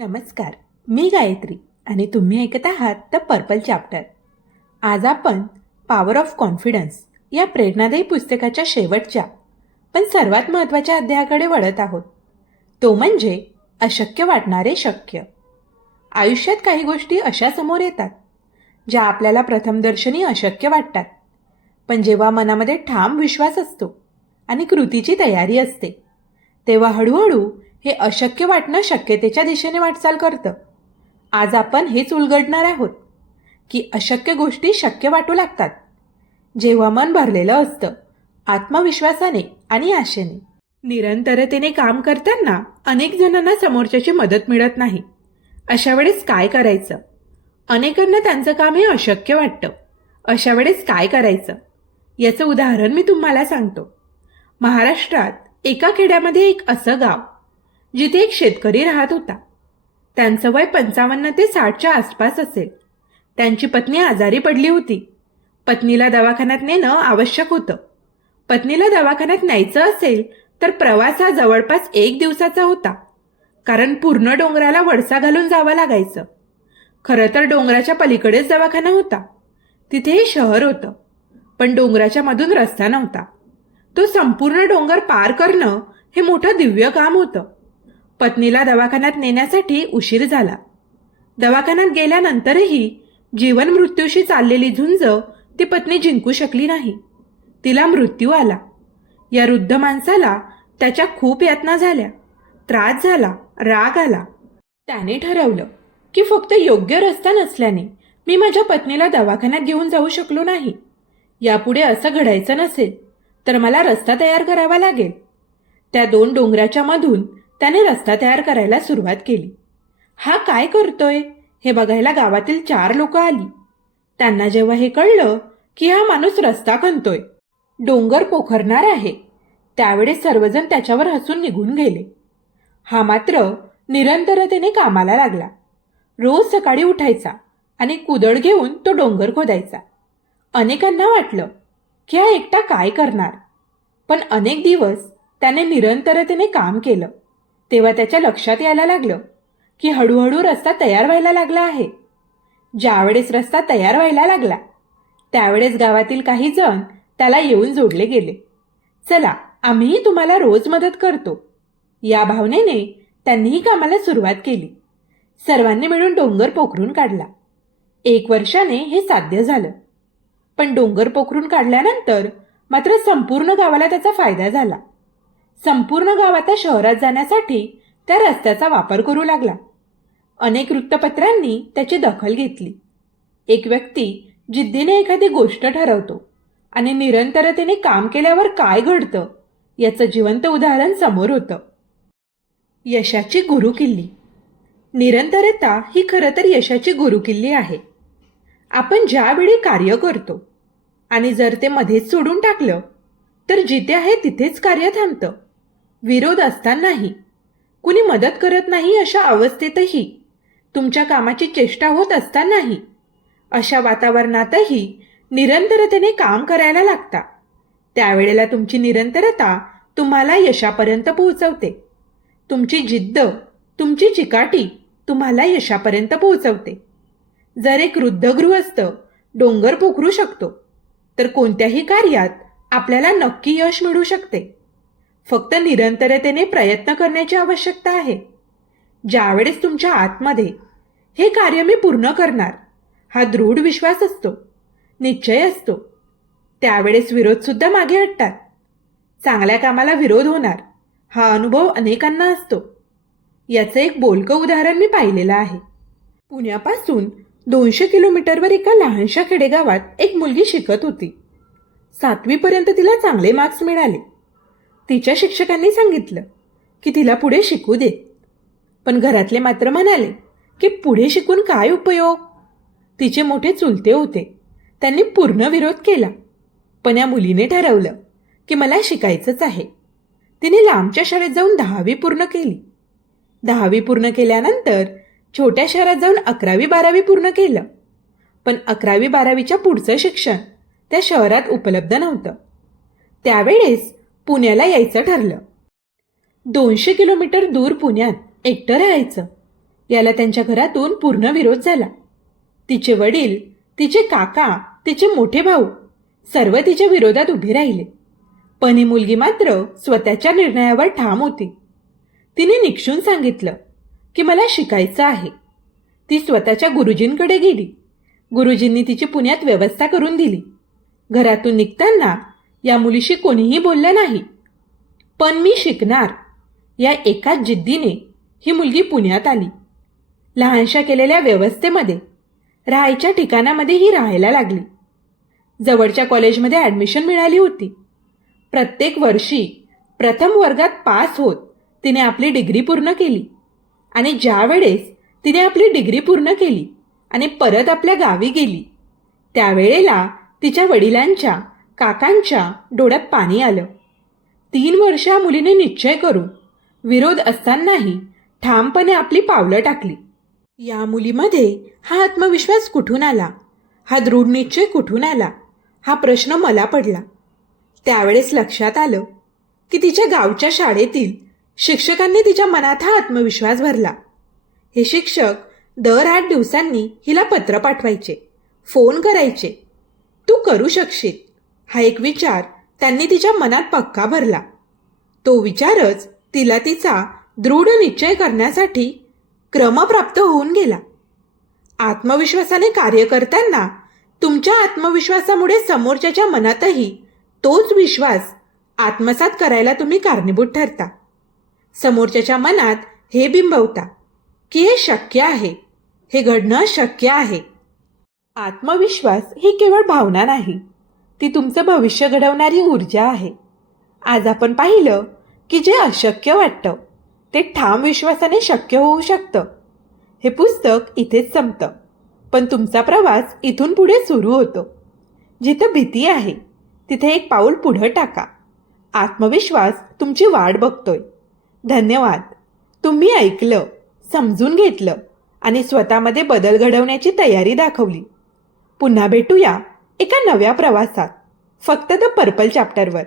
नमस्कार. मी गायत्री आणि तुम्ही ऐकत आहात द पर्पल चॅप्टर. आज आपण पॉवर ऑफ कॉन्फिडन्स या प्रेरणादायी पुस्तकाच्या शेवटच्या पण सर्वात महत्त्वाच्या अध्यायाकडे वळत आहोत. तो म्हणजे अशक्य वाटणारे शक्य. आयुष्यात काही गोष्टी अशा समोर येतात ज्या आपल्याला प्रथमदर्शनी अशक्य वाटतात, पण जेव्हा मनामध्ये ठाम विश्वास असतो आणि कृतीची तयारी असते तेव्हा हळूहळू हे अशक्य वाटणं शक्यतेच्या दिशेने वाटचाल करतं. आज आपण हेच उलगडणार आहोत की अशक्य गोष्टी शक्य वाटू लागतात जेव्हा मन भरलेलं असतं आत्मविश्वासाने आणि आशेने. निरंतरतेने काम करताना अनेक जणांना समोरच्याची मदत मिळत नाही. अशा वेळेस काय करायचं? अनेकांना त्यांचं काम हे अशक्य वाटतं. अशा वेळेस काय करायचं याचं उदाहरण मी तुम्हाला सांगतो. महाराष्ट्रात एका खेड्यामध्ये एक असं गाव जिथे एक शेतकरी राहत होता. त्यांचं वय 55 ते 60च्या आसपास असेल. त्यांची पत्नी आजारी पडली होती. पत्नीला दवाखान्यात नेणं आवश्यक होतं. पत्नीला दवाखान्यात न्यायचं असेल तर प्रवास हा जवळपास 1 दिवसाचा होता, कारण पूर्ण डोंगराला वळसा घालून जावं लागायचं. खरं तर डोंगराच्या पलीकडेच दवाखाना होता. तिथे हे शहर होतं, पण डोंगराच्या मधून रस्ता नव्हता. तो संपूर्ण डोंगर पार करणं हे मोठं दिव्य काम होतं. पत्नीला दवाखान्यात नेण्यासाठी उशीर झाला. दवाखान्यात गेल्यानंतरही जीवन मृत्यूशी चाललेली झुंज ती पत्नी जिंकू शकली नाही. तिला मृत्यू आला. या वृद्ध माणसाला त्याच्या खूप यातना झाल्या, त्रास झाला, राग आला. त्याने ठरवलं की फक्त योग्य रस्ता नसल्याने मी माझ्या पत्नीला दवाखान्यात घेऊन जाऊ शकलो नाही. यापुढे असं घडायचं नसेल तर मला रस्ता तयार करावा लागेल. त्या 2 डोंगराच्या मधून त्याने रस्ता तयार करायला सुरुवात केली. हा काय करतोय हे बघायला गावातील 4 लोक आली. त्यांना जेव्हा हे कळलं की हा माणूस रस्ता खणतोय, डोंगर पोखरणार आहे, त्यावेळेस सर्वजण त्याच्यावर हसून निघून गेले. हा मात्र निरंतरतेने कामाला लागला. रोज सकाळी उठायचा आणि कुदळ घेऊन तो डोंगर खोदायचा. अनेकांना वाटलं की हा एकटा काय करणार, पण अनेक दिवस त्याने निरंतरतेने काम केलं. तेव्हा त्याच्या लक्षात यायला लागलं की हळूहळू रस्ता तयार व्हायला लागला आहे. ज्यावेळेस रस्ता तयार व्हायला लागला त्यावेळेस गावातील काही जण त्याला येऊन जोडले गेले. चला, आम्हीही तुम्हाला रोज मदत करतो. या भावनेने त्यांनीही कामाला सुरुवात केली. सर्वांनी मिळून डोंगर पोखरून काढला. 1 वर्षाने हे साध्य झालं. पण डोंगर पोखरून काढल्यानंतर मात्र संपूर्ण गावाला त्याचा फायदा झाला. संपूर्ण गाव आता शहरात जाण्यासाठी त्या रस्त्याचा वापर करू लागला. अनेक वृत्तपत्रांनी त्याची दखल घेतली. एक व्यक्ती जिद्दीने एखादी गोष्ट ठरवतो आणि निरंतरतेने काम केल्यावर काय घडतं याचं जिवंत उदाहरण समोर होतं. यशाची गुरुकिल्ली. निरंतरता ही खरं तर यशाची गुरुकिल्ली आहे. आपण ज्यावेळी कार्य करतो आणि जर ते मध्येच सोडून टाकलं तर जिथे आहे तिथेच कार्य थांबतं. विरोध असतानाही, कुणी मदत करत नाही अशा अवस्थेतही, तुमच्या कामाची चेष्टा होत असतानाही, अशा वातावरणातही निरंतरतेने काम करायला लागता. त्यावेळेला तुमची निरंतरता तुम्हाला यशापर्यंत पोहोचवते. तुमची जिद्द, तुमची चिकाटी तुम्हाला यशापर्यंत पोहोचवते. जर एक वृद्ध गृहस्थ डोंगर पोखरू शकतो तर कोणत्याही कार्यात आपल्याला नक्की यश मिळू शकते. फक्त निरंतरतेने प्रयत्न करण्याची आवश्यकता आहे. ज्यावेळेस तुमच्या आतमध्ये हे कार्य मी पूर्ण करणार हा दृढ विश्वास असतो, निश्चय असतो, त्यावेळेस विरोधसुद्धा मागे हटतात. चांगल्या कामाला विरोध होणार हा अनुभव अनेकांना असतो. याचं एक बोलकं उदाहरण मी पाहिलेलं आहे. पुण्यापासून 200 किलोमीटरवर एका लहानशा खेडेगावात एक मुलगी शिकत होती. 7वी पर्यंत तिला चांगले मार्क्स मिळाले. तिच्या शिक्षकांनी सांगितलं की तिला पुढे शिकू देत, पण घरातले मात्र म्हणाले की पुढे शिकून काय उपयोग. तिचे मोठे चुलते होते, त्यांनी पूर्ण विरोध केला. पण या मुलीने ठरवलं की मला शिकायचंच आहे. तिने लांबच्या शाळेत जाऊन 10वी पूर्ण केली. 10वी पूर्ण केल्यानंतर छोट्या शहरात जाऊन 11वी 12वी पूर्ण केलं. पण 11वी 12वीच्या पुढचं शिक्षण त्या शहरात उपलब्ध नव्हतं. त्यावेळेस पुण्याला यायचं ठरलं. 200 किलोमीटर दूर पुण्यात एकटं राहायचं याला त्यांच्या घरातून पूर्ण विरोध झाला. तिचे वडील, तिचे काका, तिचे मोठे भाऊ सर्व तिच्या विरोधात उभे राहिले. पण ही मुलगी मात्र स्वतःच्या निर्णयावर ठाम होती. तिने निक्षून सांगितलं की मला शिकायचं आहे. ती स्वतःच्या गुरुजींकडे गेली. गुरुजींनी तिची पुण्यात व्यवस्था करून दिली. घरातून निघताना या मुलीशी कोणीही बोललं नाही. पण मी शिकणार या एकाच जिद्दीने ही मुलगी पुण्यात आली. लहानशा केलेल्या व्यवस्थेमध्ये राहायच्या ठिकाणामध्ये ही राहायला लागली. जवळच्या कॉलेजमध्ये ॲडमिशन मिळाली होती. प्रत्येक वर्षी प्रथम वर्गात पास होत तिने आपली डिग्री पूर्ण केली. आणि ज्या वेळेस तिने आपली डिग्री पूर्ण केली आणि परत आपल्या गावी गेली त्यावेळेला तिच्या वडिलांच्या, काकांच्या डोळ्यात पाणी आलं. 3 वर्षा मुलीने निश्चय करून विरोध असतानाही ठामपणे आपली पावलं टाकली. या मुलीमध्ये हा आत्मविश्वास कुठून आला, हा दृढ निश्चय कुठून आला, हा प्रश्न मला पडला. त्यावेळेस लक्षात आलं की तिच्या गावच्या शाळेतील शिक्षकांनी तिच्या मनात हा आत्मविश्वास भरला. हे शिक्षक दर 8 दिवसांनी हिला पत्र पाठवायचे, फोन करायचे. तू करू शकशील हा एक विचार त्यांनी तिच्या मनात पक्का भरला. तो विचारच तिला तिचा दृढ निश्चय करण्यासाठी क्रमप्राप्त होऊन गेला. आत्मविश्वासाने कार्य करताना तुमच्या आत्मविश्वासामुळे समोरच्याच्या मनातही तोच विश्वास आत्मसात करायला तुम्ही कारणीभूत ठरता. समोरच्याच्या मनात हे बिंबवता की हे शक्य आहे, हे घडणं शक्य आहे. आत्मविश्वास ही केवळ भावना नाही, ती तुमचं भविष्य घडवणारी ऊर्जा आहे. आज आपण पाहिलं की जे अशक्य वाटतं ते ठाम विश्वासाने शक्य होऊ शकतं. हे पुस्तक इथेच संपतं, पण तुमचा प्रवास इथून पुढे सुरू होतो. जिथं भीती आहे तिथे एक पाऊल पुढं टाका. आत्मविश्वास तुमची वाट बघतोय. धन्यवाद. तुम्ही ऐकलं, समजून घेतलं आणि स्वतःमध्ये बदल घडवण्याची तयारी दाखवली. पुन्हा भेटूया एका नव्या प्रवासात, फक्त द पर्पल चॅप्टरवर.